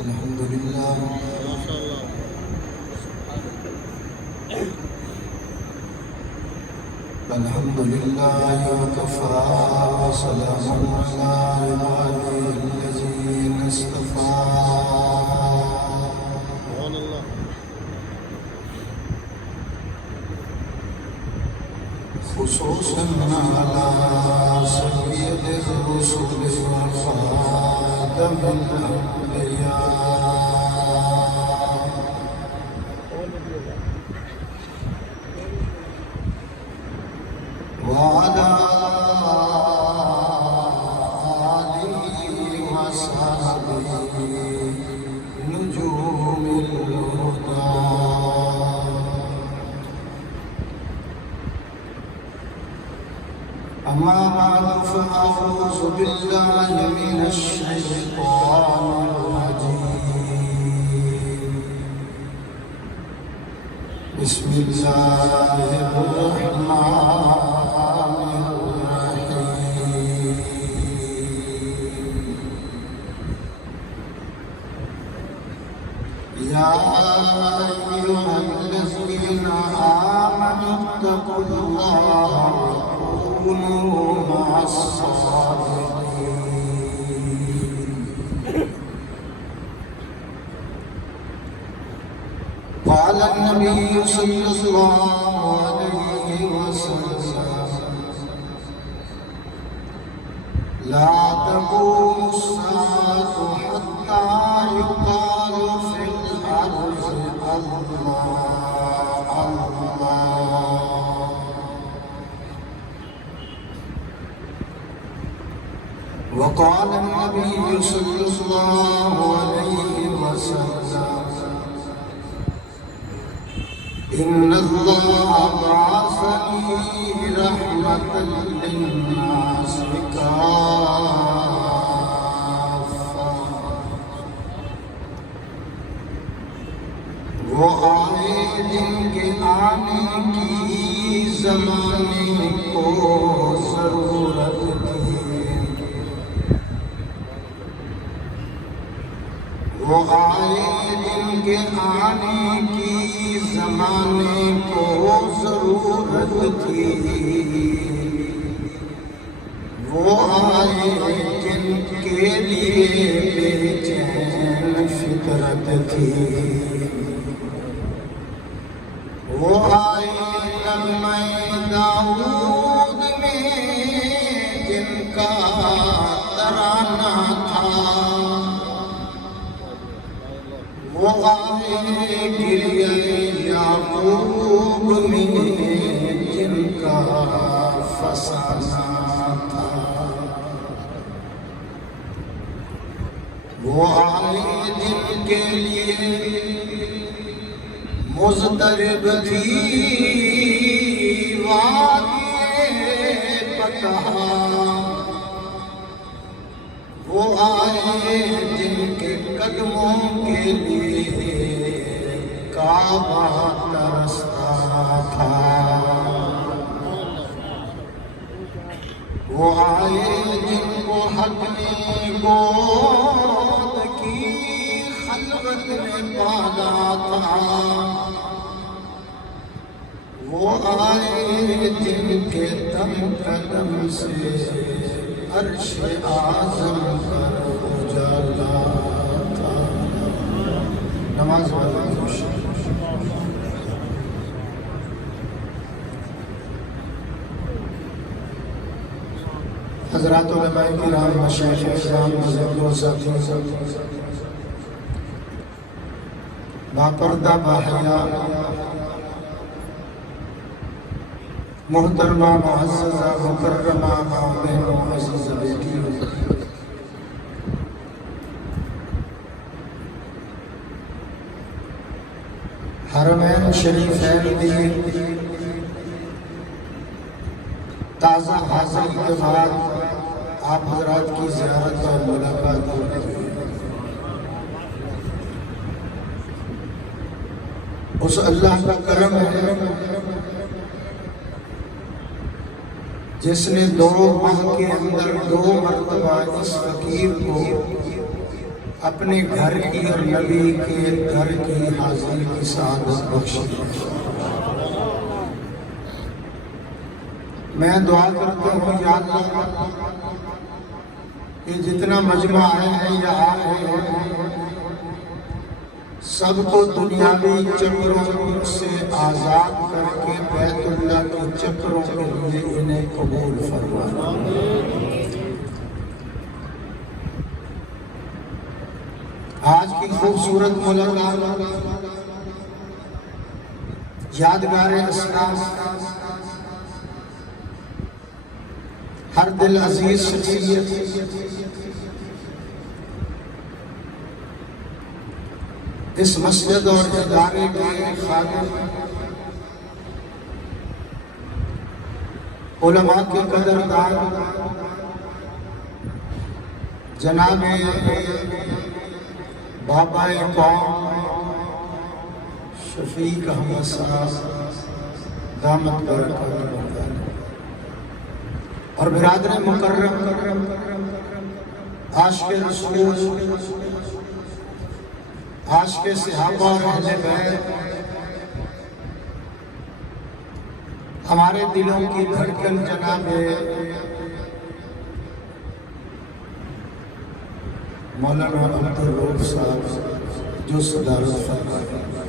الحمد لله الحمد لله وكفى وسلام على عباده الذين اصطفى خصوصا على سيد الرسل وخاتم الأنبياء وعلى آله وصحبه نجوم الهدى أما بعد فأعوذ بالله من الشيطان الرجيم بسم الله الرحمن الرحيم يا أيها الذين آمنوا اتقوا الله وكونوا مع الصادقين قال النبي صلى الله عليه وسلم لا تقوم الساعة حتى يقال في الأرض الله الله وقال النبي صلى الله عليه وسلم إن الله بعثني رحمة للناس كافة وہ آئے جن کے آنے کی زمانے کو ضرورت تھی وہ آئے جن کے آنے کی زمانے کو ضرورت تھی وہ آئے جن کے لیے بے چین فطرت تھی وہ آئے نغمہ داؤد میں جن کا ترانہ تھا وہ آئے گریہ یعقوب میں جن کا فسانہ تھا وہ آئے جن کے لیے مضطرب تھی وادی پتہا وہ آئے جن کے قدموں کے لیے کعبہ ترستا تھا وہ آئے جن کو حق نے گود کی خلوت میں پالا تھا وہ آئے جن کے دم قدم سے عرش اعظم پر اجالا تھا نماز والا خوش حضرات علماء کرام مشایخ اکرام بزرگ و ساتھی باپردہ باحیا محترمہ معززہ مکرمہ ماں بہنوں عزیز بیٹیوں حرمین شریفین میں تازہ حاضری کے بعد آپ حضرات کی زیارت اور ملاقات ہو رہی ہے اس اللہ کا کرم ہے جس نے 2 ماہ کے اندر 2 مرتبہ اس فقیر کو اپنے گھر کی اور نبی کے در کی حاضری کی سعادت بخشی۔ میں دعا کرتا ہوں یا اللہ کہ جتنا مجمع آئے ہیں یا آ رہے ہیں سب کو دنیاوی چکروں سے آزاد کر کے بیت اللہ کے چکروں کے لیے انہیں قبول فرما۔ آج کی خوبصورت ملاقات یادگار اسلام، ہر دل عزیز شخصیت، اس مسجد اور ادارے کے خادم، علماء کے قدردان، جناب بابا قوم شفیق احمد صاحب دامت برکاتہ اور برادر مکرم عاشق رسول، عاشق صحابہ اور اہل بیت، ہمارے دلوں کی دھڑکن جناب مولانا عبدالرؤف صاحب جو صدارت فرما رہے ہیں،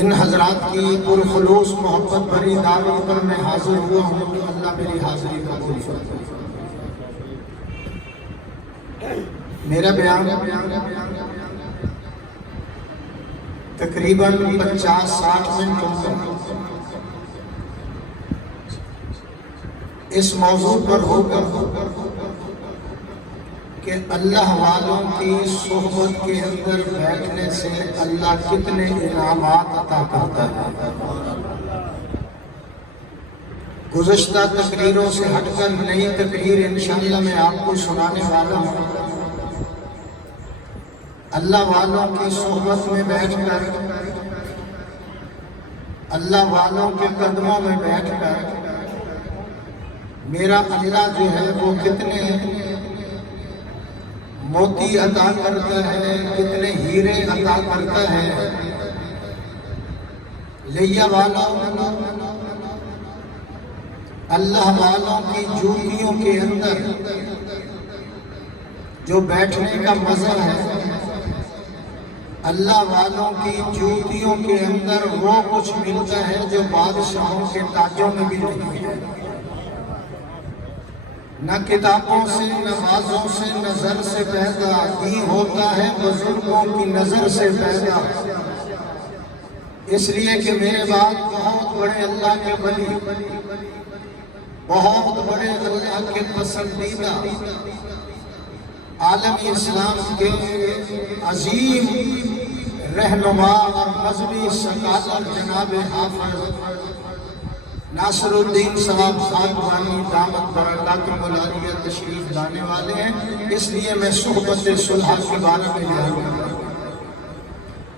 ان حضرات کی پرخلوص محبت بھری دعوت پر میں حاضر ہوا ہوں کہ اللہ میری حاضری قبول فرمائے۔ میرا بیان تقریباً 50-60 منٹ ہوگا، اس موضوع پر ہوگا کہ اللہ والوں کی صحبت کے اندر بیٹھنے سے اللہ کتنے انعامات عطا کرتا ہے۔ گزشتہ تقریروں سے ہٹ کر نئی تقریر انشاءاللہ میں آپ کو سنانے والا ہوں۔ اللہ والوں کی صحبت میں بیٹھ کر، اللہ والوں کے قدموں میں بیٹھ کر میرا اللہ جو ہے وہ کتنے موتی عطا کرتا ہے، کتنے ہیرے عطا کرتا ہے۔ لیا والوں، اللہ والوں کی جوتیوں کے اندر جو بیٹھنے کا مزہ ہے، اللہ والوں کی جوتیوں کے اندر وہ کچھ ملتا ہے جو بادشاہوں کے تاجوں میں بھی نہیں ہے۔ نہ کتابوں سے، نہ بازوں سے، نظر سے پیدا ہی ہوتا ہے، بزرگوں کی نظر سے پیدا۔ اس لیے کہ میرے بعد بہت بڑے اللہ کے ولی، بہت بڑے اللہ کے پسندیدہ، عالم اسلام کے عظیم رہنما اور مذہبی سکالر جناب حافظ ناصر الدین صاحب خاکوانی دامت برکاتہ العالیہ تشریف لانے والے ہیں، اس لیے میں صحبت صلح کے بارے میں جانوں گا۔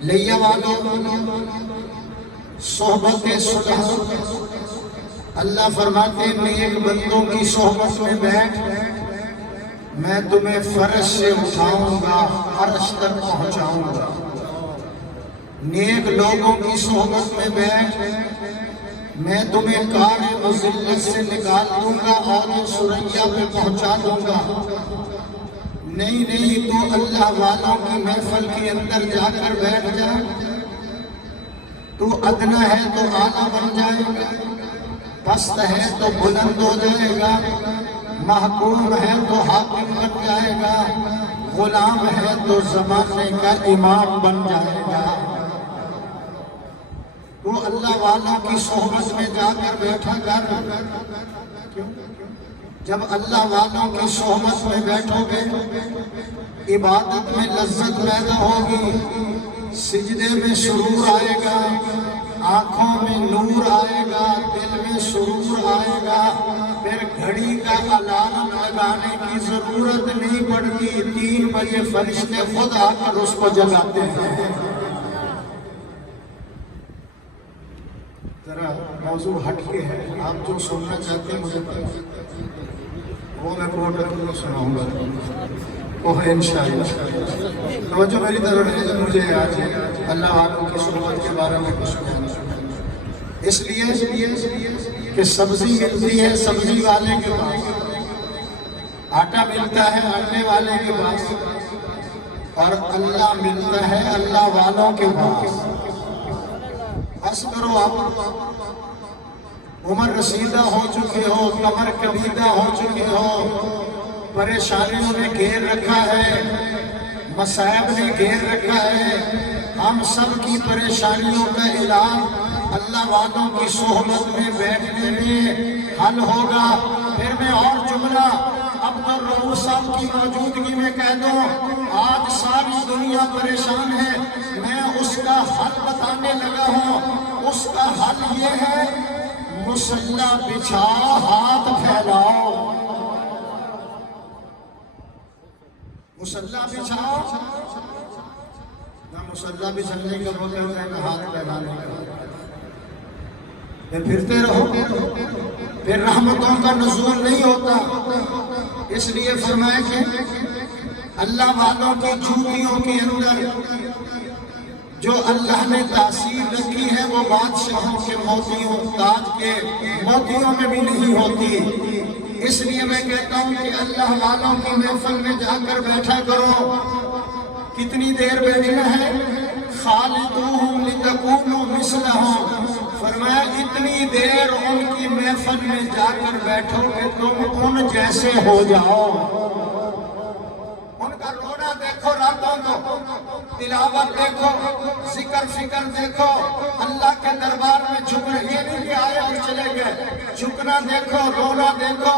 لیا والوں، صحبت صلح، اللہ فرماتے ہیں نیک بندوں کی صحبت میں بیٹھ، میں تمہیں فرش سے اٹھاؤں گا، عرش تک پہنچاؤں گا۔ نیک لوگوں کی صحبت میں بیٹھ، میں تمہیں کار مذلت سے نکال دوں گا اور سریا پہ پہنچا دوں گا۔ نہیں تو اللہ والوں کی محفل کے اندر جا کر بیٹھ جا، تو ادنا ہے تو اعلیٰ بن جائے گا، پست ہے تو بلند ہو جائے گا، محکوم ہے تو حاکم بن جائے گا، غلام ہے تو زمانے کا امام بن جائے گا۔ تو اللہ والوں کی صحبت میں جا کر بیٹھا کر، جب اللہ والوں کی صحبت میں بیٹھو گے عبادت میں لذت پیدا ہوگی، سجدے میں سرور آئے گا، آنکھوں میں نور آئے گا، دل میں سرور آئے گا، پھر گھڑی کا الارم لگانے کی ضرورت نہیں پڑتی، 3 بجے فرشتے خود آ کر اس کو جگاتے ہیں۔ ذرا موضوع ہٹ کے ہے، آپ جو سننا چاہتے ہیں مجھے وہ میں کوٹ کر کے سناؤں گا۔ وہ ہے انشاءاللہ۔ توجہ میری طرف ہے، مجھے آج اللہ والوں کی صحبت کے بارے میں کچھ کہنا، اس لیے کہ سبزی ملتی ہے سبزی والے کے پاس، آٹا ملتا ہے آٹے والے کے پاس، اور اللہ ملتا ہے اللہ والوں کے پاس۔ بس کرو آپ عمر رسیدہ ہو چکے ہو، کمر کبیدہ ہو چکے ہو، پریشانیوں نے گھیر رکھا ہے، مصائب نے گھیر رکھا ہے، ہم سب کی پریشانیوں کا علاج اللہ والوں کی صحبت میں بیٹھنے میں حل ہوگا۔ پھر میں اور جملہ عبدالرؤوف صاحب کی موجودگی میں کہہ دوں، آج ساری دنیا پریشان ہے، میں اس کا حل بتانے لگا ہوں۔ اس کا حل یہ ہے، مصلی بچھا ہاتھ پھیلاؤ، مصلی بچھاؤ، نہ مصلی بچھانے کا بولے ہوتا ہے نہ ہاتھ پھیلانے کا، پھرتے رہو، پھر رحمتوں کا نزول نہیں ہوتا۔ اس لیے فرمایا کہ اللہ والوں کی جوتیوں کے اندر جو اللہ نے تاثیر رکھی ہے وہ بادشاہوں کے موتیوں، تاج کے موتیوں میں بھی نہیں ہوتی۔ اس لیے میں کہتا ہوں کہ اللہ والوں کی محفل میں جا کر بیٹھا کرو۔ کتنی دیر بیٹھنا ہے؟ خالدوہم لتکونوا مثلہم، فرمایا اتنی دیر ان کی محفل میں جا کر بیٹھو کہ تم ان جیسے ہو جاؤ۔ ان کا رونا دیکھو راتوں کو، تلاوت دیکھو، ذکر فکر دیکھو، اللہ کے دربار میں جھکنا، یہ نہیں کہ آئے اور چلے گئے، جھکنا دیکھو، رونا دیکھو۔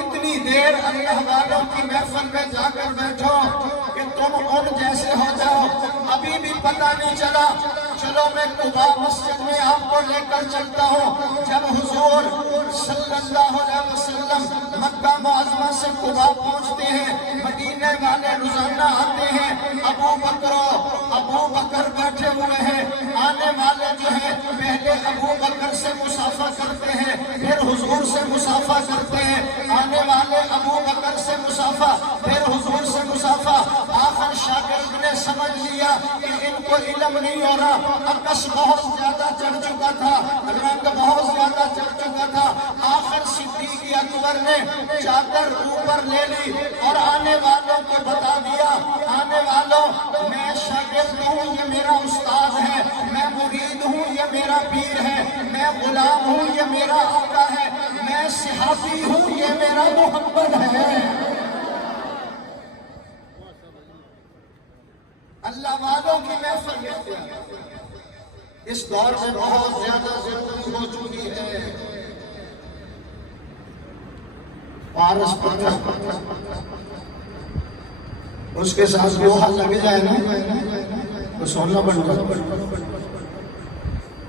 اتنی دیر اللہ والوں کی محفل میں جا کر بیٹھو کہ تم ان جیسے ہو جاؤ۔ ابھی بھی پتہ نہیں چلا، چلو میں قباء مسجد میں آپ کو لے کر چلتا ہوں۔ جب حضور صلی اللہ علیہ وسلم مکہ معظمہ سے قباء پہنچتے ہیں، مدینے والے روزانہ آتے ہیں، ابو بکر بیٹھے ہوئے ہیں، آنے والے جو ہیں پہلے ابو بکر سے مصافحہ کرتے ہیں، پھر حضور سے مصافحہ کرتے ہیں، آنے والے ابو بکر سے مصافحہ، پھر حضور سے مصافحہ۔ آخر شاگرد نے سمجھ لیا کہ ان کو علم نہیں ہو رہا، عکس بہت زیادہ چڑھ چکا تھا، رنگ بہت زیادہ چڑھ چکا تھا۔ آخر صدیق اکبر نے چادر اوپر لے لی اور آنے والوں کو بتا دیا، آنے والوں میں شاگرد ہوں، یہ میرا استاد ہے، میں مرید ہوں، یہ میرا پیر ہے، میں غلام ہوں، یہ میرا آقا ہے، میں صحابی ہوں، یہ میرا محمد ہے۔ اللہ والوں کی محفل میں اس دور میں بہت زیادہ ضرورت ہو چکی ہے۔ پارس پتھر، اس کے ساتھ لوہا لگ جائے نا تو سونا بن جائے۔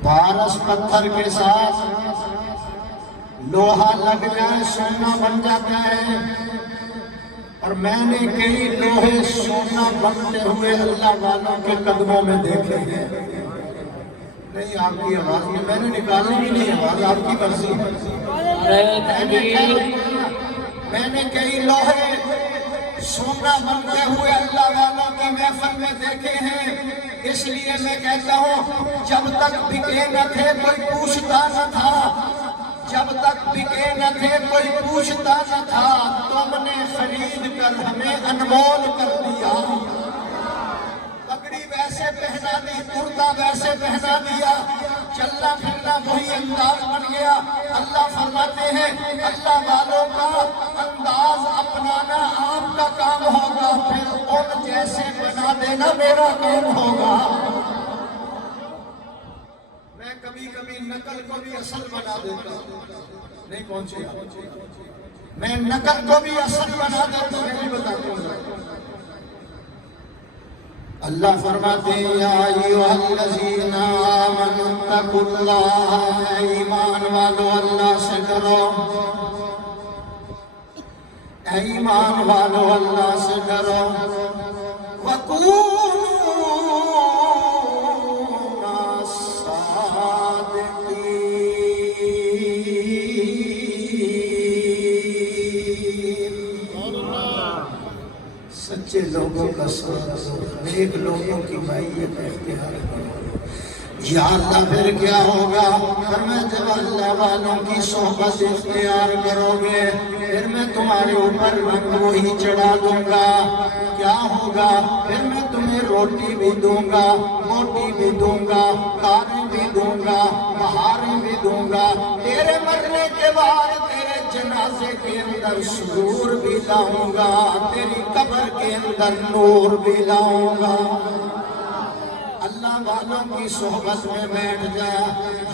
پارس پتھر کے ساتھ لوہا لگ جائے سونا بن جاتا ہے۔ اور میں نے کئی لوہے سونا بنتے ہوئے اللہ والوں کے قدموں میں دیکھے ہیں۔ نہیں آپ کی آواز میں نے نکالی بھی نہیں، آواز آپ کی مرضی ہے۔ میں نے کئی لوہے سونا بنتے ہوئے اللہ والوں کی محفل میں دیکھے ہیں۔ اس لیے میں کہتا ہوں جب تک بکے نہ تھے کوئی پوچھتا نہ تھا، جب تک بکے نہ تھے کوئی پوچھتا نہ تھا، تم نے خرید کر ہمیں انمول کر دیا۔ پگڑی ویسے پہنا دی، کرتا ویسے پہنا دیا، چلنا پھرنا وہی انداز بن گیا۔ اللہ فرماتے ہیں اللہ والوں کا انداز اپنانا آپ کا کام ہوگا، پھر ان جیسے بنا دینا میرا کام ہوگا۔ میں کبھی کبھی نقل کو بھی اصل بنا دیتا ہوں، نہیں پہنچے میں نقل کو بھی اصل بنا دیتا ہوں، نہیں بتاتا ہوں۔ اللہ فرماتے ہیں یا ایھا الذین آمنوا اتقوا اللہ، ایمان والو اللہ سے ڈرو، ایمان والو اللہ سے ڈرو، وَكُونُوا سچے لوگوں کا ساتھ، نیک لوگوں کی معیت اختیار کرو۔ یا اللہ پھر کیا ہوگا؟ پھر میں جب اللہ والوں کی صحبت اختیار کرو گے پھر میں تمہارے اوپر رنگ وہی چڑھا دوں گا۔ کیا ہوگا؟ پھر میں تمہیں روٹی بھی دوں گا، موٹی بھی دوں گا، کاریں بھی دوں گا، بہاریں بھی دوں گا۔ تیرے مرنے کے بعد تیرے جنازے کے اندر سرور بھی لاؤں گا، تیری قبر کے اندر نور بھی لاؤں گا۔ اللہ والوں کی صحبت میں بیٹھ جا۔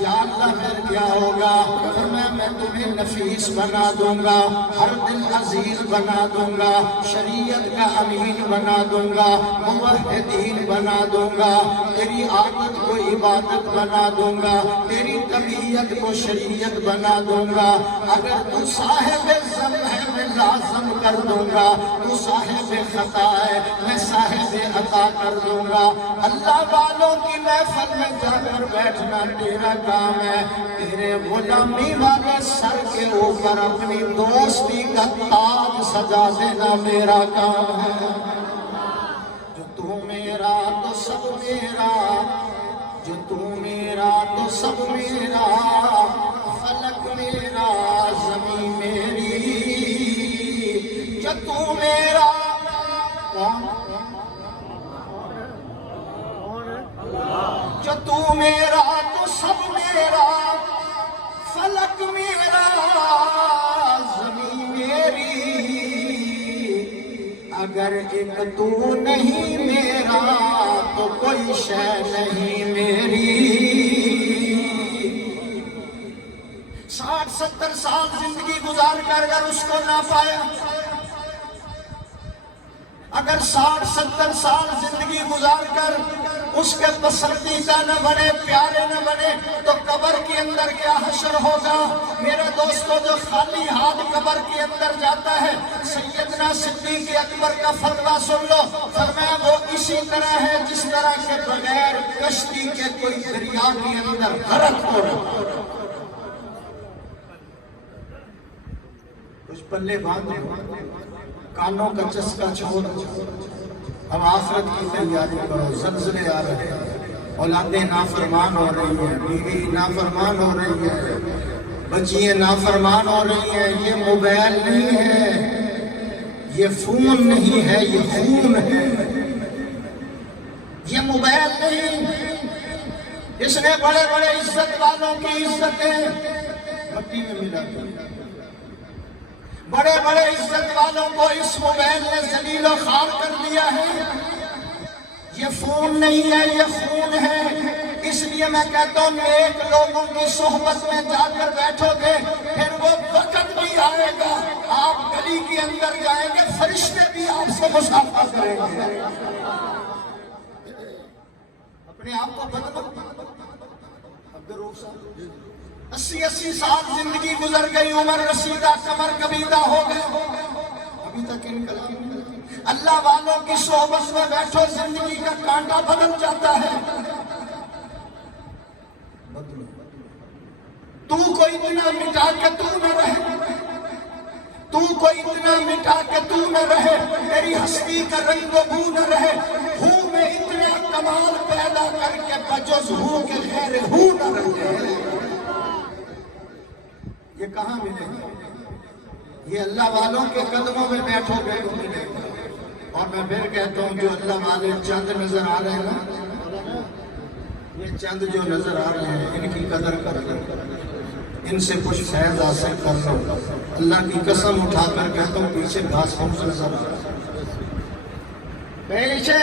یا اللہ پھر کیا ہوگا؟ پھر میں تمہیں نفیس بنا دوں گا، ہر دل عزیز بنا دوں گا، شریعت کا امین بنا دوں گا، موحدین بنا دوں گا، تیری عادت کو عبادت بنا دوں گا، تیری طبیعت کو شریعت بنا دوں گا۔ اگر تو صاحب ذم ہے میں لازم کر دوں گا، تو صاحب خطا ہے میں صاحب عطا کر دوں گا۔ اللہ والوں کی محفل میں جا کر بیٹھنا تیرا کام ہے، تیرے غلامی والے سر کے اوپر اپنی دوستی کا تاج سجا دینا میرا کام ہے۔ جو تو میرا تو سب میرا، جو تو میرا تو سب میرا، فلک میرا زمین میری، جو تو میرا جو تو میرا تو سب میرا، فلک میرا زمین میری، اگر ایک تو نہیں میرا تو کوئی شے نہیں میری۔ 60-70 سال زندگی گزار کر اگر اس کو نہ پایا، اگر 60-70 سال زندگی گزار کر اس کے پسندیدہ نہ بنے، پیارے نہ بنے، تو قبر کے اندر کیا حشر ہوگا؟ میرے دوستو، جو خالی ہاتھ قبر کے اندر جاتا ہے، سیدنا صدیق اکبر کا فتویٰ سن لو، فرمایا وہ اسی طرح ہے جس طرح کے بغیر کشتی کے کوئی دریا کے اندر غرق ہو رہا۔ کچھ پلے باندھو، کانوں کا چسکا چھوڑ، اب آخرت کی تیاری کرو۔ زلزلے آ رہے ہیں، اولادیں نافرمان ہو رہی ہیں، بیوی نافرمان ہو رہی ہے، بچیاں نافرمان ہو رہی ہیں۔ یہ موبائل نہیں ہے، یہ فون نہیں ہے، یہ خون ہے۔ یہ موبائل نہیں، اس نے بڑے بڑے عزت والوں کی عزتیں مٹی میں ملا دی، بڑے بڑے عزت والوں کو اس موبائل نے ذلیل و خوار کر دیا ہے۔ یہ فون نہیں ہے، یہ خون ہے۔ اس لیے میں کہتا ہوں نیک لوگوں کی صحبت میں جا کر بیٹھو گے، پھر وہ وقت بھی آئے گا، آپ گلی کے اندر جائیں گے، فرشتے بھی آپ سے مصافحہ کریں گے۔ اپنے آپ کو بدلو۔ عبدالروف صاحب 80 سال زندگی گزر گئی، عمر رسیدہ، کمر کبیدہ ہو گئے، ابھی تک انقلاب نہیں۔ اللہ والوں کی صحبت میں بیٹھو، زندگی کا کانٹا بدل جاتا ہے۔ تو کوئی اتنا مٹا کے تو نہ رہے، تو کوئی اتنا مٹا کے تو نہ رہے، تیری ہستی کا رنگ و بو نہ رہے، ہوں میں اتنا کمال پیدا کر کے بجز ہوں کے غیر ہوں نہ رہے۔ یہ کہاں ملے گا؟ یہ اللہ والوں کے قدموں میں بیٹھو گے تو ملے گا۔ اور میں پھر کہتا ہوں جو اللہ والے چند نظر آ رہے ہیں نا، یہ چند جو نظر آ رہے ہیں ان کی قدر کر لو، ان سے کچھ فیض حاصل کر لو۔ اللہ کی قسم اٹھا کر کہتا ہوں پیچھے گھاس پھوس نظر آ رہا ہے، پیچھے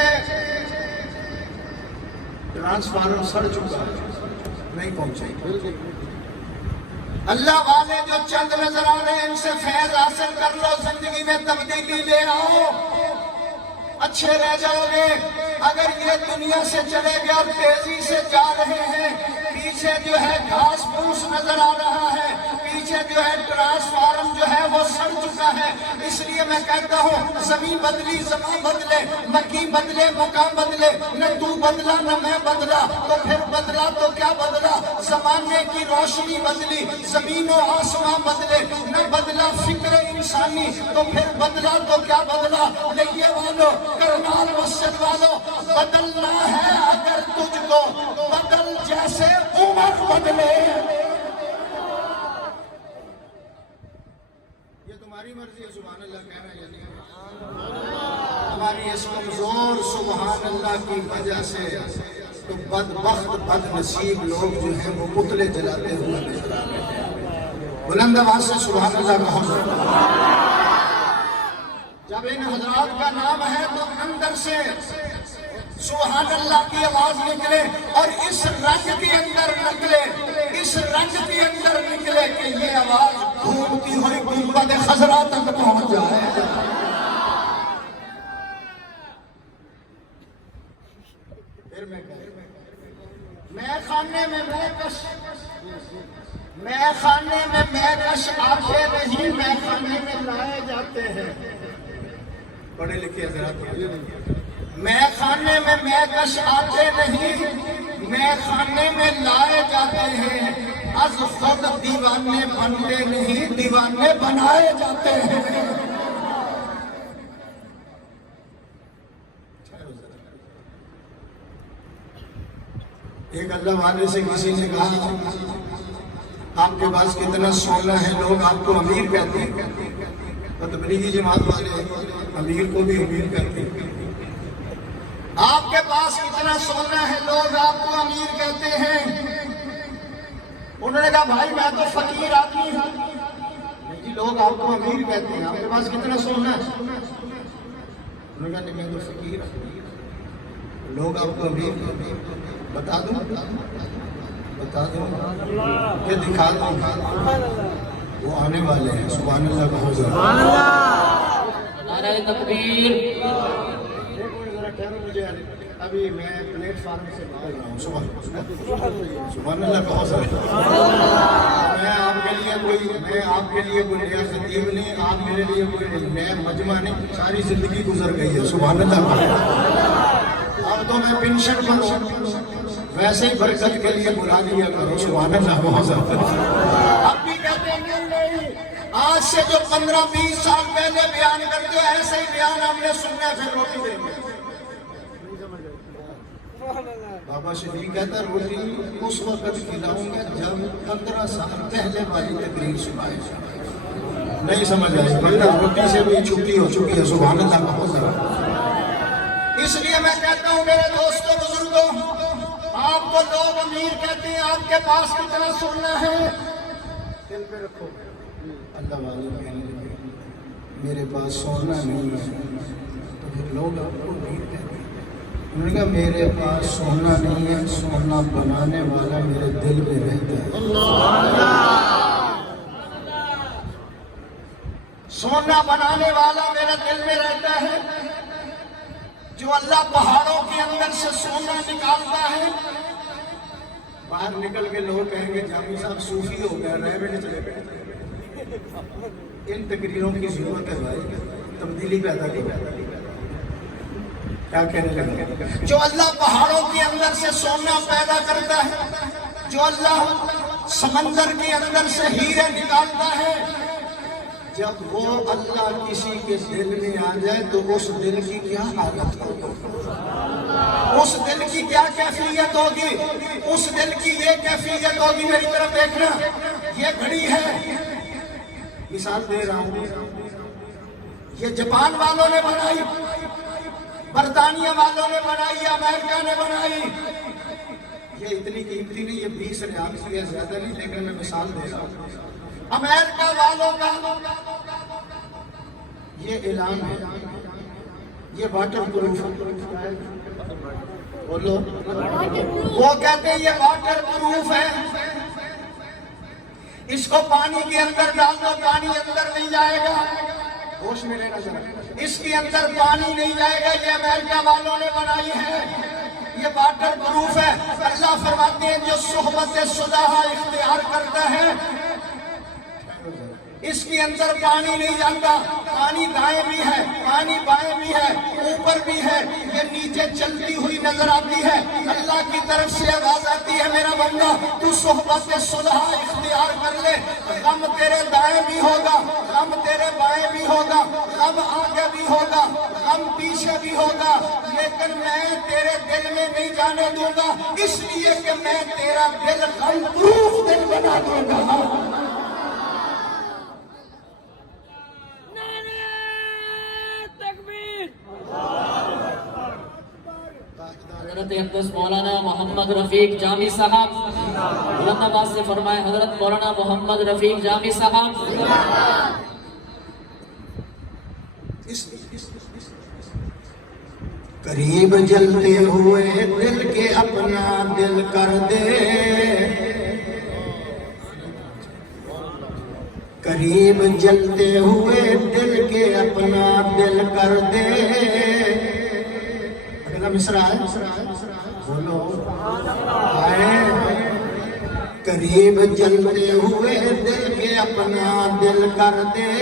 ٹرانسفارمر سڑ چکا نہیں پہنچے۔ اللہ والے جو چند نظر آ رہے ہیں ان سے فیض حاصل کر لو، زندگی میں تبدیلی لے آؤ، اچھے رہ جاؤ گے۔ اگر یہ دنیا سے چلے گئے اور تیزی سے جا رہے ہیں، پیچھے جو ہے گھاس پھوس نظر آ رہا ہے، پیچھے پیچھے جو ہے ٹرانسفارم جو ہے وہ سڑ چکا ہے. اس لیے میں کہتا ہوں زمین بدلی زمان بدلے, مکی بدلے مقام بدلے, نہ تو بدلا نہ میں بدلا تو پھر بدلا تو کیا بدلا, زمانے کی روشنی بدلی زمین و آسمان بدلے, نہ بدلا فکر انسانی تو پھر بدلا تو کیا بدلا. لئیے والو کرنال مسجد والو, بدلنا ہے اگر تجھ کو بدل جیسے عمر بدلے. یہ تمہاری مرضی ہے سبحان اللہ کہنا یا نہیں. ہماری اس کمزور سبحان اللہ کی وجہ سے تو بدبخت بد نصیب لوگ جو ہیں وہ پتلے جلاتے ہوئے نظر آ رہے ہیں. بلند آواز سے سبحان اللہ کہو. جب ان حضرات کا نام ہے تو اندر سے سبحان اللہ کی آواز نکلے اور اس رنگ کے اندر نکلے, اس رنگ کے اندر نکلے کہ یہ آواز گھومتی ہوئی گنبد خضرا تک پہنچ جائے. پھر میں خانے میں میں کش آتے نہیں, میں خانے میں لائے جاتے ہیں. پڑھے لکھے حضرات, میں خانے میں کش آتے نہیں, میں خانے میں لائے جاتے ہیں. از خود دیوانے بنتے نہیں, دیوانے بنائے جاتے ہیں. ایک اللہ والے سے کسی نے کہا آپ کے پاس کتنا سونا ہے, لوگ آپ کو امیر کہتے ہیں. تبلیغی جماعت والے امیر کو بھی امیر کہتے ہیں. آپ کے پاس کتنا سونا ہے, لوگ آپ کو امیر کہتے ہیں. انہوں نے کہا بھائی میں تو فقیر آدمی ہوں. لوگ آپ کو امیر کہتے ہیں, آپ کے پاس کتنا سونا ہے. انہوں نے کہا میں تو فقیر ہوں, لوگ آپ کو امیر کہتے ہیں. بتا دوں کہ دکھا دوں, وہ آنے والے ہیں. سبحان اللہ کہو. سبحان اللہ, نعرہ تکبیر. ابھی میں پلیٹ فارم سے نکل رہا ہوں. سبحان اللہ کہو. میں آپ کے لیے کوئی نیا خطیب نہیں, آپ میرے لیے کوئی نیا مجمع نہیں, ساری زندگی گزر گئی ہے. سبحان اللہ کہو. اب تو میں پینشن پر ہوں, ویسے ہی برکت کے لیے بلا دیا کرو. سبحان اللہ کہو. اب بھی کہتے ہیں نہیں, آج سے جو 15-20 سال پہلے بیان کرتے ہو ایسے ہی بیان ہم نے سننا ہے, پھر روٹی دیں گے. بابا شریف کہتا ہے روٹی اس وقت کھلاؤں گا جب 15 سال پہلے والی تقریر سنائے. نہیں سمجھ آئی, ورنہ روٹی سے بھی چھٹی ہو چکی ہے. سبحان اللہ کہو. اس لیے میں کہتا ہوں میرے دوستوں بزرگوں, آپ کو لوگ امیر کہتے ہیں, آپ کے پاس کتنا سونا ہے دل پہ رکھو. اللہ والے کہنے لگے میرے پاس سونا نہیں ہے, تو پھر لوگ آپ کو امیر کہتے ہیں. انہوں نے کہا میرے پاس سونا نہیں ہے, سونا بنانے والا میرے دل میں رہتا ہے. سونا بنانے والا میرے دل میں رہتا ہے. جو اللہ پہاڑوں کے اندر سے سونا نکالتا ہے, باہر نکل کے لوگ کہیں گے جامی صاحب صوفی ہو گیا, رہ بیٹھے چلے بیٹھے. ان تقریروں کی ضرورت ہے بھائی, تبدیلی پیدا کی. کیا کہنے لگا, جو اللہ پہاڑوں کے اندر سے سونا پیدا کرتا ہے, جو اللہ سمندر کے اندر سے ہیرے نکالتا ہے, جب وہ اللہ کسی کے دل میں آ جائے تو اس دل کی کیا حالت ہوگی, اس دل کی کیا کیفیت ہوگی. اس دل کی یہ کیفیت ہوگی, میری طرف دیکھنا, یہ گھڑی ہے, مثال دے رہا ہوں, یہ جاپان والوں نے بنائی, برطانیہ والوں نے بنائی, امریکہ نے بنائی. یہ اتنی قیمتی نہیں, یہ 20 ریال سے زیادہ نہیں, لیکن میں مثال دے رہا ہوں. امریکہ والوں کا یہ اعلان ہے, یہ واٹر پروف ہے. بولو, وہ کہتے ہیں یہ واٹر پروف ہے, اس کو پانی کے اندر ڈال دو پانی اندر نہیں جائے گا. ہوش میں لینا ذرا, اس کے اندر پانی نہیں جائے گا. یہ امریکہ والوں نے بنائی ہے, یہ واٹر پروف ہے. اللہ فرماتے ہیں جو صحبت صداحہ اختیار کرتا ہے اس کے اندر پانی نہیں جاتا، پانی دائیں بھی ہے، پانی بائیں بھی ہے، اوپر بھی ہے، یہ نیچے چلتی ہوئی نظر آتی ہے۔ اللہ کی طرف سے آواز آتی ہے میرا بندہ تو صحبت صلح اختیار کر لے، غم تیرے دائیں بھی ہوگا، غم تیرے بائیں بھی ہوگا، غم آگے بھی ہوگا، غم پیچھے بھی ہوگا، لیکن میں تیرے دل میں نہیں جانے دوں گا، اس لیے کہ میں تیرا دل غم پروف دل بنا دوں گا۔ حضرت اقدس مولانا محمد رفیق جامی صاحب بلند آواز سے فرمائے، حضرت مولانا محمد رفیق جامی صاحب۔ قریب جلتے ہوئے دل کے اپنا دل کر دے، قریب جلتے ہوئے دل کے اپنا دل کر دے۔ اگلا مصرع ہے، بولو آئے۔ قریب جلتے ہوئے دل کے اپنا دل کر دے،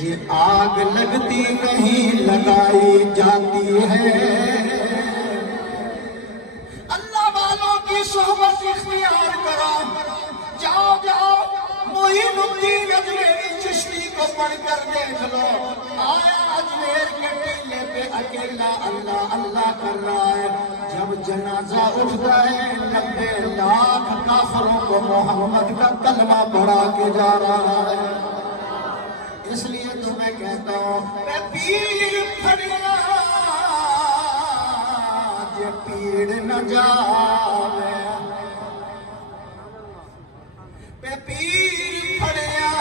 یہ آگ لگتی نہیں لگائی جاتی ہے۔ اللہ والوں کی صحبت اختیار کرو، جاؤ جاؤ معین الدین اجمیری چشتی کو پڑھ کر دیکھ لو، آیا اجمیر کے ٹیلے پہ اکیلا اللہ اللہ کر رہا ہے۔ جب جنازہ اٹھتا ہے 90 لاکھ کافروں کو محمد کا کلمہ پڑھا کے جا رہا ہے۔ اس لیے تو میں کہتا ہوں میں پیر پھڑیا جے پیڑ نہ جاوے، میں پیر پھڑیا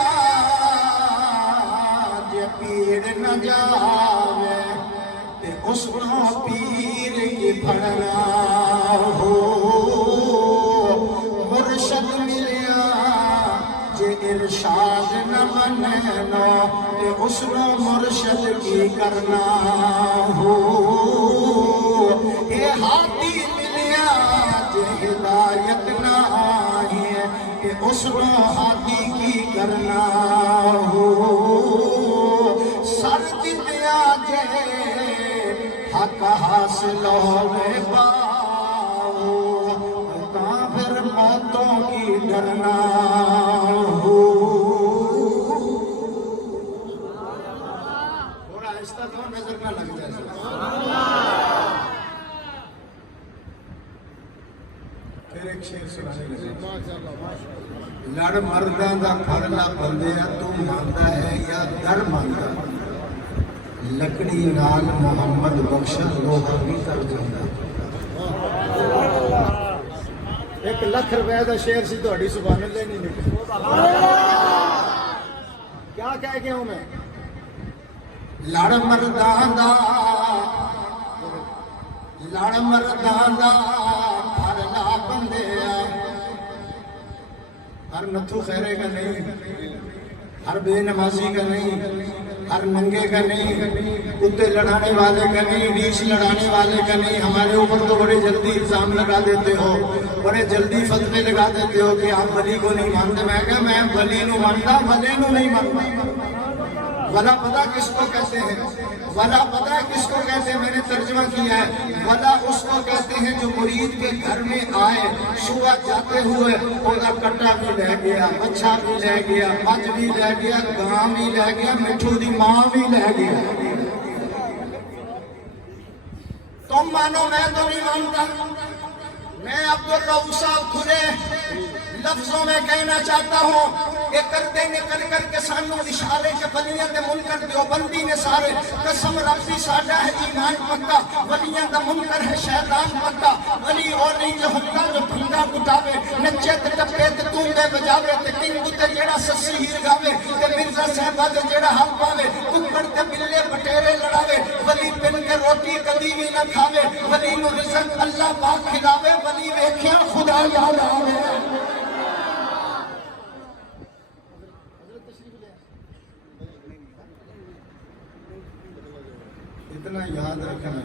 جے پیڑ نہ جاوے، تے اس کو پیر کی پھڑنا ہو۔ مرشد ملیا جے ارشاد نہ مننا، تے اس کو مرشد کی کرنا ہو۔ اے ہاتھی ملیا جے ہدایت نہ آئے، تے اس کو ہاتھی کی کرنا ہو۔ سر جتیا جے حق حاصل ہوئے پاؤ، تاں پھر موتوں کی ڈرنا ہو۔ تھوڑا آہستہ تو نظر نہ لگ جائے۔ پھر ایک شعر سنانے لگے، لڑ مرداں دا پھڑنا بندیا تو ماندا ہے یا در ماندا، لکڑی نال محمد بخشا لوہا بھی کر جاندا۔ 1 لکھ روپے دا شعر سی تہاڈی سبحان اللہ نہیں نکلی۔ کیا کہہ گیا ہوں میں؟ لڑ مرداں دا پھڑنا بندیا، ہر نتھو خیرے کا نہیں، ہر بے نمازی کا نہیں، ہر ننگے کا نہیں، کتے لڑانے والے کا نہیں، ریچھ لڑانے والے کا نہیں۔ ہمارے اوپر تو بڑے جلدی الزام لگا دیتے ہو، بڑے جلدی فتوے لگا دیتے ہو کہ آپ ولی کو نہیں مانتے۔ میں کہا میں ولی نو مانتا، ولی نو نہیں مانتا۔ ولا پتہ کس کو کہتے ہیں؟ ولا پتہ کس کو کہتے ہیں؟ میں نے ترجمہ کیا ہے، ولا اس کو کہتے ہیں جو مرید کے گھر میں آئے، صبح جاتے ہوئے اولا کٹا بھی لے گیا، بچہ بھی لے گیا، مجھ بھی لے گیا، گاں بھی لے گیا، مٹھو دی ماں بھی لے گیا۔ تم مانو میں تو نہیں مانتا۔ میں عبدالرؤف صاحب کھلے لفظوں میں کہنا چاہتا ہوں کہ کردے نے کر کے سانو اشارے کے ولیاں دے منکر دیوبندی نے سارے، قسم ربی ساڈا ہے ایمان پکا، ولیاں دا منکر ہے شیطان پکا۔ ولی اور نہیں جو ہندا جو بھنگا کٹاوے، نچے تے ٹپے تے تونبے بجاوے، تے کنگ تے جیڑا سسی ہیر گاوے، تے مرزا صاحبہ تے جیڑا حق پاوے، ککڑ تے بلے بٹیرے لڑاوے۔ ولی بن کے روٹی کدی بھی نہ کھاوے، ولی نو رزق اللہ پاک کھلاوے، ولی ویکھیا خدا یاد آوے۔ اتنا یاد رکھنا ہے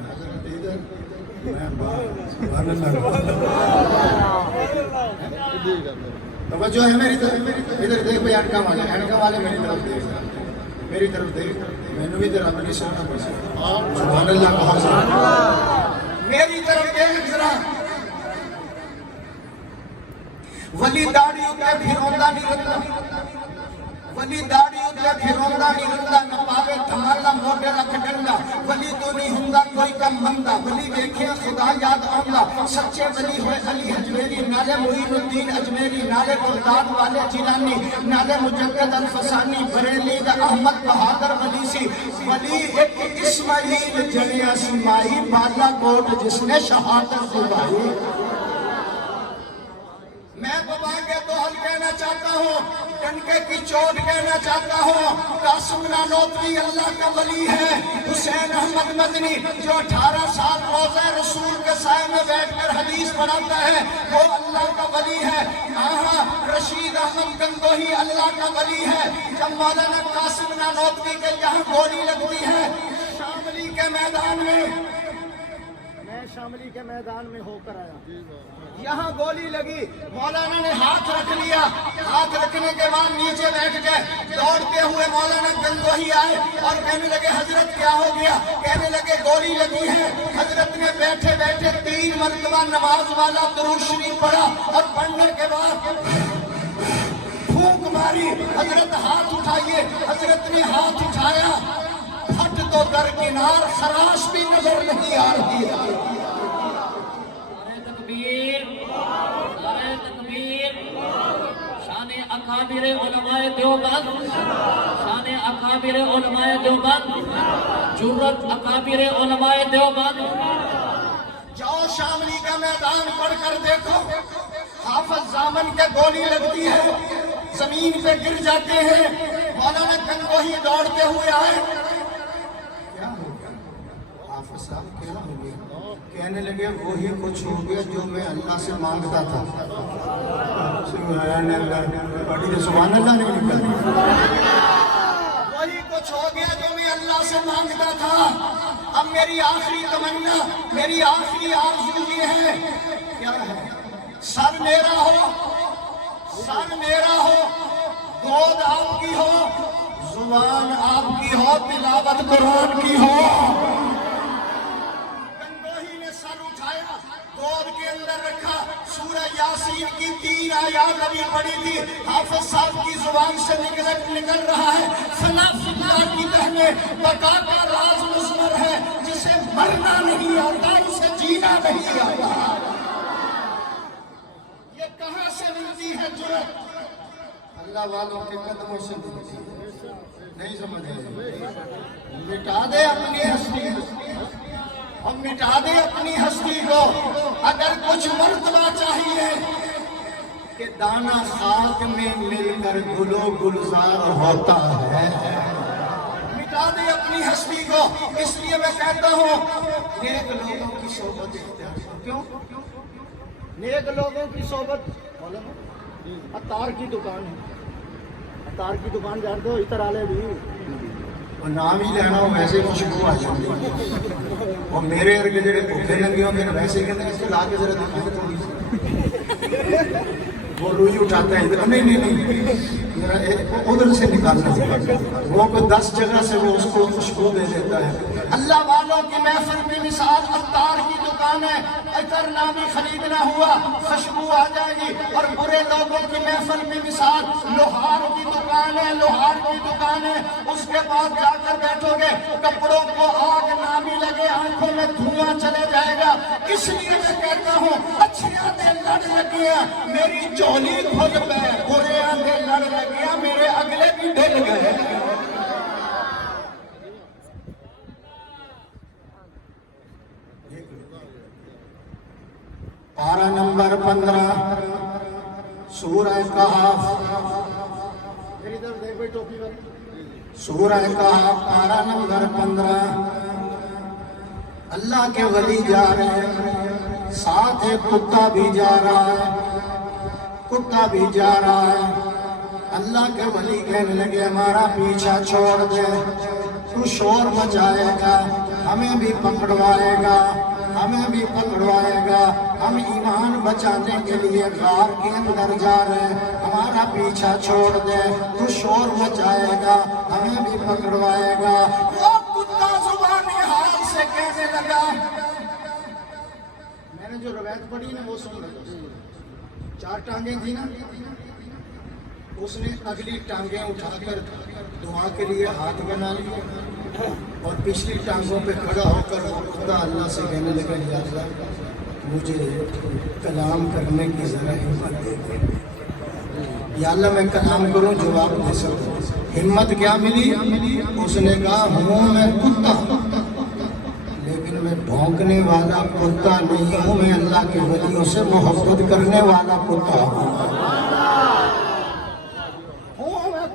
میں توجہ ہے میری طرف؟ ادھر دیکھ بھائی، اینکا والے میری طرف دیکھ، میری طرف دیکھ، میں نے بھی تیرا اپنی سونا پڑھا سبحان اللہ کہا سبحان، میری طرف دیکھ ذرا. ولی داڑھی اتے پھروندا نہیں رہتا، ولی داڑھی اتے پھروندا نہیں رہتا، نہ پاوے دھمالا موٹے رکھ ڈنڈا. ولی تو نہیں ہوندا کوئی کم مندا، ولی دیکھیا خدا یاد آندا. سچے ولی ہوئے علی اجمیری، نالے معین الدین اجمیری، نالے بغداد والے جیلانی، نالے مجدد الفسانی، بریلی دا احمد بہادر ولی سی. ولی ایک اسماعیل جنیا سمائی بالا کوٹ جس نے شہادت دلائی. میں بابا کے دو حل کہنا چاہتا ہوں، ٹنکے کی چوٹ کہنا چاہتا ہوں. قاسم نانوتوی اللہ کا ولی ہے. حسین احمد مدنی جو 18 سال روزہ رسول کے سائے میں بیٹھ کر حدیث پڑھاتا ہے وہ اللہ کا ولی ہے. رشید احمد گنگوہی اللہ کا ولی ہے. جب مولانا قاسم نانوتوی کے یہاں گولی لگتی ہے شاملی کے میدان میں، میں شاملی کے میدان میں ہو کر آیا، یہاں گولی لگی، مولانا نے ہاتھ رکھ لیا. ہاتھ رکھنے کے بعد نیچے بیٹھ گئے. دوڑتے ہوئے مولانا گنگوہی آئے اور کہنے لگے حضرت کیا ہو گیا؟ کہنے لگے گولی لگی ہے. حضرت نے بیٹھے بیٹھے 3 مرتبہ نماز والا درود شریف پڑھا اور پڑھنے کے بعد پھونک ماری. حضرت ہاتھ اٹھائیے. حضرت نے ہاتھ اٹھایا، پھٹ تو درکنار، خراش بھی نظر نہیں آ رہی ہے. نعرہ تکبیر. شان اکابر علماء دیوبند، شان اکابر علماء دیوبند، جرت اکابر علماء دیوبند. جاؤ شاملی کا میدان پڑھ کر دیکھو، حافظ زامن کے گولی لگتی ہے، زمین پہ گر جاتے ہیں. مولانا گنگوہی دوڑتے ہوئے آئے. کیا ہو گیا حافظ صاحب؟ کیا ہو گیا؟ کہنے لگے وہی کچھ ہو گیا جو میں اللہ سے مانگتا تھا. سبحان اللہ، بڑی تو سبحان اللہ نہیں نکل. وہی کچھ ہو گیا جو میں اللہ سے مانگتا تھا. اب میری آخری تمنا، میری آخری آرزو یہ ہے. کیا ہے؟ سر میرا ہو، سر میرا ہو، گود آپ کی ہو، زبان آپ کی ہو، تلاوت قرآن کی ہو. گود کے اندر رکھا، سورہ یاسین کی 3 آیات ابھی پڑھی تھی. حافظ صاحب کی زبان سے نکل رہا ہے فنا فنا کی تہنے بقا کا راز مضمر ہے. جسے مرنا نہیں آتا اسے جینا نہیں آتا. یہ کہاں سے ملتی ہے جرأت؟ اللہ والوں کے قدموں سے ملتی ہے. نہیں سمجھے؟ مٹا دے اپنی ہستی، ہم مٹا دے اپنی ہستی کو. اگر کچھ مرتبہ چاہیے کہ دانا خاک میں مل کر گل و گلزار ہوتا ہے، مٹا دے اپنی ہستی کو. اس لیے میں کہتا ہوں نیک لوگوں کی صحبت اختیار کرو. کیوں؟ نیک لوگوں کی صحبت. عطار کی دکان ہے، عطار کی دکان جانتے ہو؟ اتر والے بھی نام ہی لینا ہو ویسے خوشبو آ جاتی ہے. اور میرے ارگے جڑے بھوکے لگے ہوں گے ویسے کہتے ہیں اس کو لا کے ذرا دکھائیں تھوڑی سی. وہ روئی اٹھاتا ہے نہیں ادھر سے نکالنا ہے. وہ کوئی 10 جگہ سے وہ اس کو خوشبو دے دیتا ہے. اللہ والوں کی محفل کی مثال عطار کی دکان ہے. عطر نامی خریدنا ہوا خوشبو آ جائے گی. اور برے لوگوں کی محفل کی مثال لوہار کی دکان ہے، لوہار کی دکان ہے. اس کے بعد جا کر بیٹھو گے کپڑوں کو آگ نامی لگے، آنکھوں میں دھواں چلے جائے گا. اس لیے میں کہتا ہوں اچھی آدھے لڑ لگیاں میری چولی کھل پہ، برے آدھے لڑ لگیاں میرے اگلے بھی ڈل گئے. پارہ نمبر 15 سورہ کہف. سورہ کہف پارہ نمبر 15. اللہ کے ولی جا رہے ہیں، ساتھ ایک کتا بھی جا رہا ہے، کتا بھی جا رہا ہے. اللہ کے ولی کہنے لگے ہمارا پیچھا چھوڑ دے، تو شور مچائے گا، ہمیں بھی پکڑوائے گا، ہمیں بھی پکڑوائے گا. ہم ایمان بچانے کے لیے غار کے اندر جا رہے ہیں. ہمارا پیچھا چھوڑ دے، تو شور مچائے گا، ہمیں بھی پکڑوائے گا۔ وہ کتا زبانی حال سے کہنے لگا، میں نے جو روایت پڑھی نا وہ سن لگا، 4 ٹانگیں تھی نا، اس نے اگلی ٹانگیں اٹھا کر دعا کے لیے ہاتھ بنا لیا اور پچھلی ٹانگوں پہ کھڑا ہو کر خدا اللہ سے کہنے لگا، یا اللہ مجھے کلام کرنے کی ذرا ہمت دے دے، یا اللہ میں کلام کروں جواب دے سکوں۔ ہمت کیا ملی؟ اس نے کہا ہوں میں کتا، لیکن میں بھونکنے والا کتا نہیں ہوں، میں اللہ کے ولیوں سے محبت کرنے والا کتا ہوں۔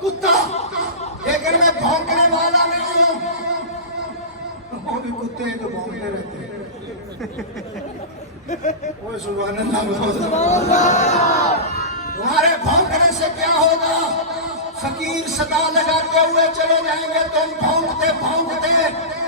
کتا لیکن میں بھونکنے والا نہیں ہوں۔ وہ بھی کتے ہیں جو بھونکتے رہتے ہیں۔ وہ سبحان اللہ، تمہارے بھونکنے سے کیا ہوگا؟ فقیر صدا لگاتے ہوئے چلے جائیں گے، تم بھونکتے بھونکتے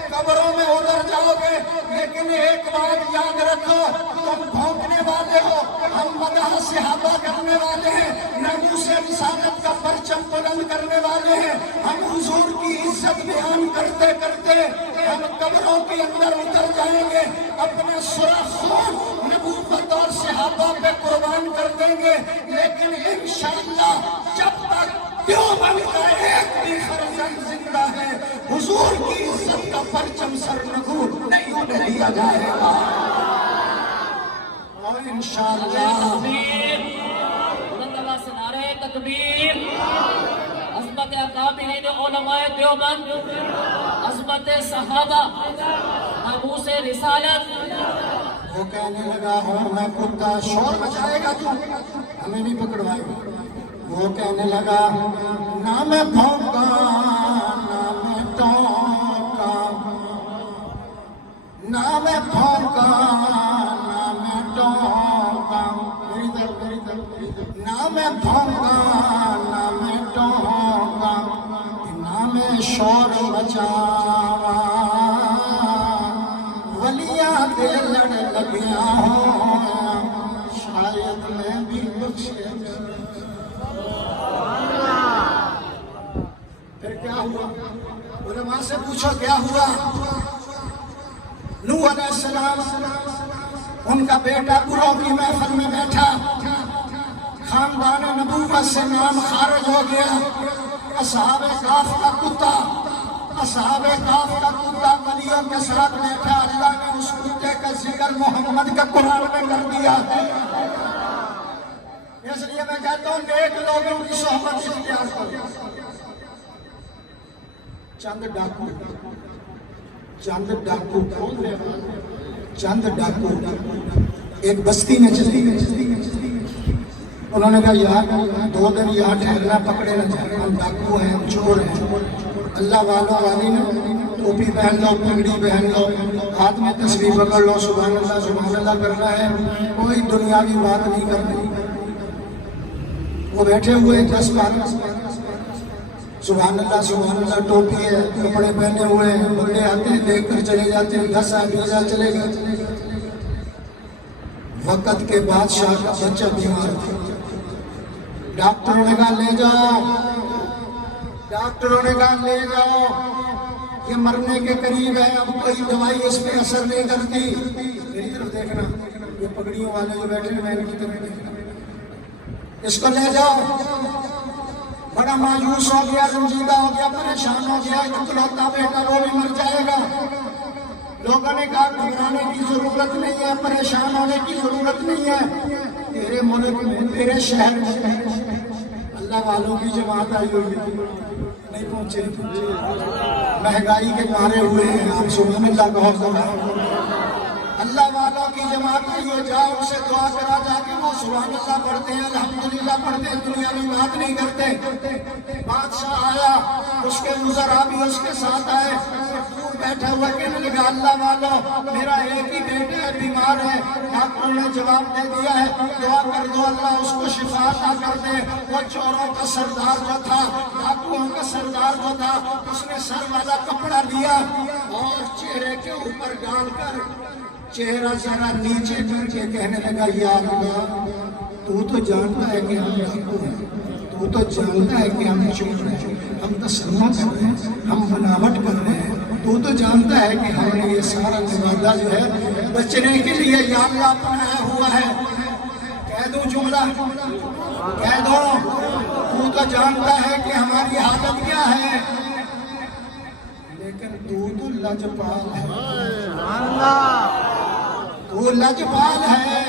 قبروں میں اتر جاؤ گے، لیکن ایک بات یاد رکھو، تم بھونکنے والے ہو، ہم مدح صحابہ کرنے والے ہیں، ناموس رسالت کا پرچم بلند کرنے والے ہیں، ہم حضور کی عزت بیان کرتے کرتے ہم قبروں کے اندر اتر جائیں گے، اپنے سرخ خون نبوت اور صحابہ پہ قربان کر دیں گے، لیکن انشاءاللہ جب تک دیوبند کا ایک بھی فرزند زندہ ہے، حضور کی عزت کا پرچم سرنگوں نہیں اٹھ لیا جائے گا۔ اور انشاءاللہ بلند آواز سے نعرہ تکبیر، عظمت اکابرین علماء دیوبند، عظمت صحابہ، ناموس رسالت۔ وہ کہنے لگا ہوں میں کتا، شور مچائے گا تو ہمیں بھی پکڑوائے گا۔ وہ کہنے لگا نہ میں بھونکا نہ میں ٹونکا، نہ میں بھونکا نہ میں ٹونکا، نہ میں بھونکا نہ میں ٹونکا، نہ میں شور مچاوا، ولیاں دے لڑ لگیا ہوں، شاید میں بھی بخشے۔ پھر کیا ہوا؟ علماء سے پوچھو کیا ہوا؟ نوح علیہ السلام ان کا بیٹا گروہ کی محفل میں بیٹھا، خاندان نبوت سے نام خارج ہو گیا۔ اصحاب کاف کا کتا، اصحاب کاف کا کتا ولیوں کے ساتھ بیٹھا، اللہ نے اس کتے کا ذکر محمد کا قرآن میں کر دیا۔ اس لیے میں کہتا ہوں نیک لوگوں کی صحبت اختیار کرو۔ چند ڈاکو ایک بستی میں چلے گئے، انہوں نے کہا یار 2 دن یہاں ٹھہرنا، پکڑے نہ جائیں، ہم ڈاکو ہیں، ہم چور ہیں۔ اللہ والوں والی نے ٹوپی پہن لو، پگڑی پہن لو، ہاتھ میں تسبیح پکڑ لو، سبحان اللہ کرنا ہے، کوئی دنیاوی بات نہیں کرنی۔ وہ بیٹھے ہوئے 10-12 سبحان اللہ ٹوپی ہے، کپڑے پہنے ہوئے ہیں، بندے آتے ہیں لے کر چلے جاتے ہیں، 10 بیزا چلے گئے۔ وقت کے بادشاہ کا بچہ بیمار تھا، ڈاکٹروں نے کہا لے جاؤ، ڈاکٹروں نے کہا لے جاؤ، یہ مرنے کے قریب ہے، اب کوئی دوائی اس پہ اثر نہیں کرتی۔ میری طرف دیکھنا، یہ پگڑیوں والے جو بیٹھے ہیں میں ان کی طرف دیکھنا، اس کو لے جاؤ۔ بڑا مایوس ہو گیا، رنجیدہ ہو گیا، پریشان ہو گیا، اکلوتا بیٹا وہ بھی مر جائے گا۔ لوگوں نے کہا گھبرانے کی ضرورت نہیں ہے، پریشان ہونے کی ضرورت نہیں ہے، تیرے ملک میں، تیرے شہر میں اللہ والوں کی جماعت آئی ہوئی ہے، نہیں پہنچے، مہنگائی کے مارے ہوئے ہیں، آپ سبحان اللہ کہو ذرا۔ اللہ والوں کی جماعت آئی ہے، جاؤ ان سے دعا کرا، جا کے وہ سبحان اللہ پڑھتے ہیں، الحمدللہ پڑھتے ہیں، دنیاوی بات نہیں کرتے۔ بادشاہ آیا، اس کے وزراء بھی اس کے ساتھ آئے، دور بیٹھا ہوا کہنے لگا اللہ والوں میرا ایک ہی بیٹا ہے، بیمار ہے، ڈاکٹروں نے جواب دے دیا ہے، دعا کر دو اللہ اس کو شفا عطا کر دے۔ وہ چوروں کا سردار جو تھا، ڈاکوؤں کا سردار جو تھا، اس نے سر والا کپڑا لیا اور چہرے کے اوپر ڈال کر چہرہ ذرا نیچے کر کے کہنے لگا یا اللہ تو جانتا ہے کہ ہم ڈاکو ہیں، تو جانتا ہے کہ ہم چپ رہے ہیں، ہم تصنع کر رہے ہیں، ہم بناوٹ کر رہے ہیں، تو جانتا ہے کہ ہم نے یہ سارا نوازہ جو ہے بچنے کے لیے یا اللہ اپنایا ہوا ہے۔ کہہ دوں جملہ، کہہ دوں، تو جانتا ہے کہ ہماری حالت کیا ہے، لیکن تو لجپال ہے، تو لجپال ہے۔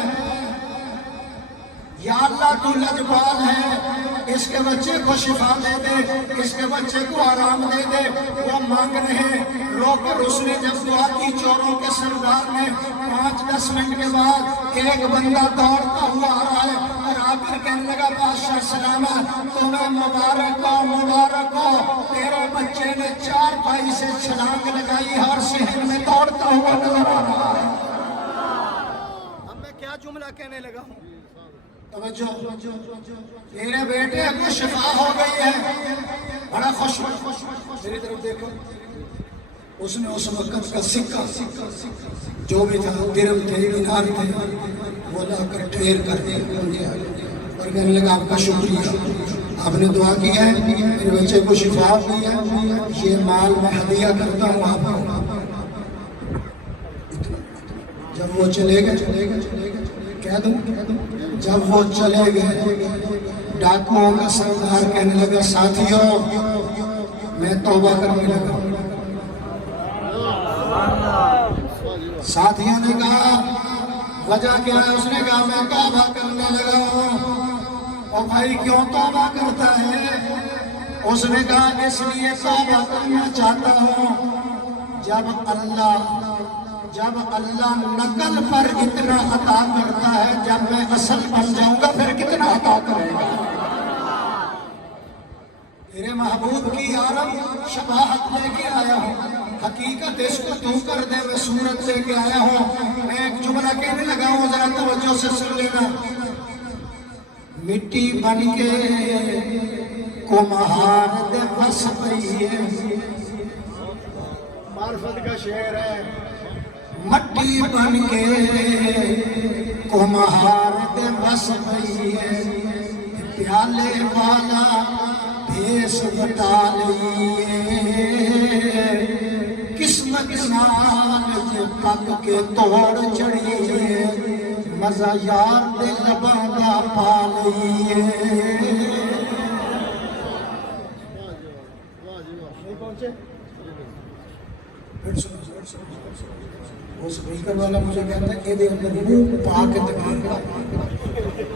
یا اللہ تو لجپال ہے، اس کے بچے کو شفا دے دے، اس کے بچے کو آرام دے دے۔ وہ مانگ رہے، رو کر اس نے جب دعا کی، چوروں کے سردار نے 5-10 منٹ کے بعد ایک بندہ دوڑتا ہوا آ رہا ہے اور آ کر کہنے لگا بادشاہ سلامت، تمہیں مبارک ہو، مبارک ہو، تیرے بچے نے 4 بھائی سے چھلانگ لگائی اور شہر میں دوڑتا ہوا نظر آ رہا ہے۔ اب میں کیا جملہ کہنے لگا ہوں؟ توجہ، تیرے بیٹے کو شفا ہو گئی ہے، بڑا خوش، میری طرف دیکھو۔ اس نے اس وقت کا سکہ جو بھی تھا، درم تھے، دینار تھے، وہ لا کر ٹھیر کر دیا اور کہنے لگا آپ کا شکریہ، آپ نے دعا کی ہے، میرے بچے کو شفا دی ہے، یہ مال میں ہدیہ کرتا ہوں آپ کو۔ جب وہ چلے گئے، کہہ دوں، جب وہ چلے گئے، ڈاکوؤں کا سردار کہنے لگا ساتھیوں میں توبہ کرنے لگا۔ ساتھیوں نے کہا وجہ کیا ہے؟ اس نے کہا میں توبہ کرنے لگا ہوں۔ اور بھائی کیوں توبہ کرتا ہے؟ اس نے کہا اس لیے توبہ کرنا چاہتا ہوں، جب اللہ نقل پر اتنا عطا کرتا ہے، جب میں اصل بن جاؤں گا پھر کتنا عطا کرے گا۔ تیرے محبوب کی عالم شباہت لے کے آیا ہوں، حقیقت اس کو تو کر دے، میں صورت لے کے آیا ہوں۔ میں ایک جملہ کہنے لگا ہوں، ذرا توجہ سے سن لینا۔ مٹی بن کے کمہار دے بس پئی ہے، معرفت کا شعر ہے۔ مٹی بن کے کمہار دے بس پئی ہے، پیالے والا بھیس بتا لئیے، قسمت نال جے پک کے توڑ چڑھیے، مزہ یار دے لباں دا پا لئیے۔ وہ سپیکر والا مجھے کہتا ہے کہ دے اندر منہ پا کے تقریر کر،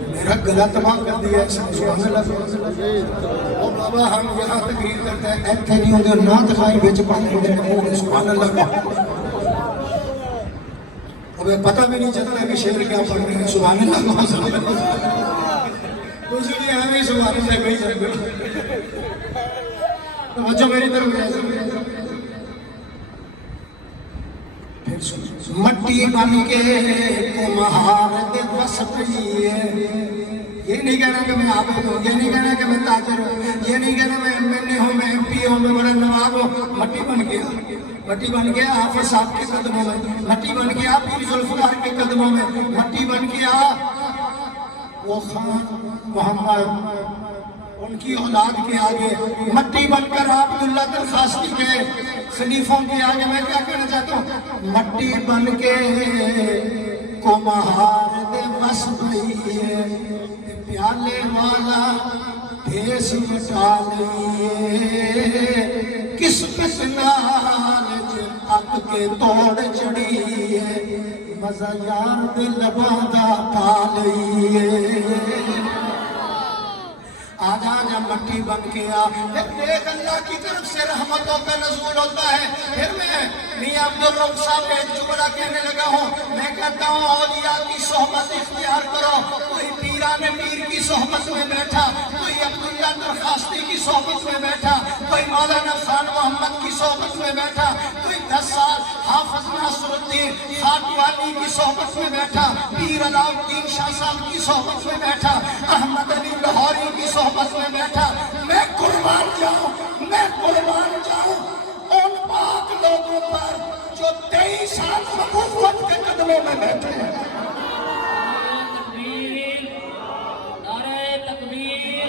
میرا گلا تباہ کر دیا ہے۔ سبحان اللہ، اور بابا ہم یہاں تقریر کرتے ہیں، ایتھے نہیں ہوتے نہ دکھائی بچ پاتے ہیں، سبحان اللہ کا۔ ہمیں پتہ بھی نہیں چلتا کہ شعر کیا پڑھ رہے ہیں، سبحان اللہ کا۔ اس لیے ہمیں سبحان اللہ کہیں سکتے۔ توجہ میری طرف ہے، مٹی بن کے کمہار دے بس پئی ہے۔ یہ نہیں کہنا کہ میں عابد ہوں، یہ نہیں کہنا کہ میں تاجر ہوں، یہ نہیں کہنا میں MLA ہوں، میں MP ہوں، میں بڑا نواب ہوں۔ مٹی بن گیا، مٹی بن گیا حافظ صاحب کے قدموں میں، مٹی بن گیا پیر ذوالفقار کے قدموں میں، مٹی بن گیا وہ خان محمد ان کی اولاد کے آگے، مٹی بن کر عبداللہ درخواستی کے خلیفوں کے آگے۔ میں کیا کہنا چاہتا ہوں؟ مٹی بن کے کمہار دے بس پئی ہے، پیالے والا بھیس بتا لئیے، قسمت نال جے پک کے توڑ چڑھی ہے، مزہ یار دے لباں دا پا لئیے۔ آج مٹی بن کے آ، ایک اللہ کی طرف سے رحمتوں کا نزول ہوتا ہے۔ پھر میں میاں عبدالرؤف صاحب کا ایک جملہ کہنے لگا ہوں، میں کہتا ہوں اولیاء کی صحبت اختیار کرو۔ کوئی پیران پیر کی صحبت میں بیٹھا، کوئی عبداللہ درخواستی کی صحبت میں بیٹھا، کوئی مولانا خان محمد کی صحبت میں بیٹھا، کوئی 10 سال حافظ ناصر الدین خاتوانی کی صحبت میں بیٹھا، پیر علاؤالدین شاہ صاحب کی صحبت میں بیٹھا، احمد علی لاہوری کی صحبت میں بیٹھا۔ میں قربان جاؤں ان پاک لوگوں پر جو 23 سال نبوت کے قدموں میں بیٹھے ہیں۔ نعرہ تکبیر، نعرہ تکبیر،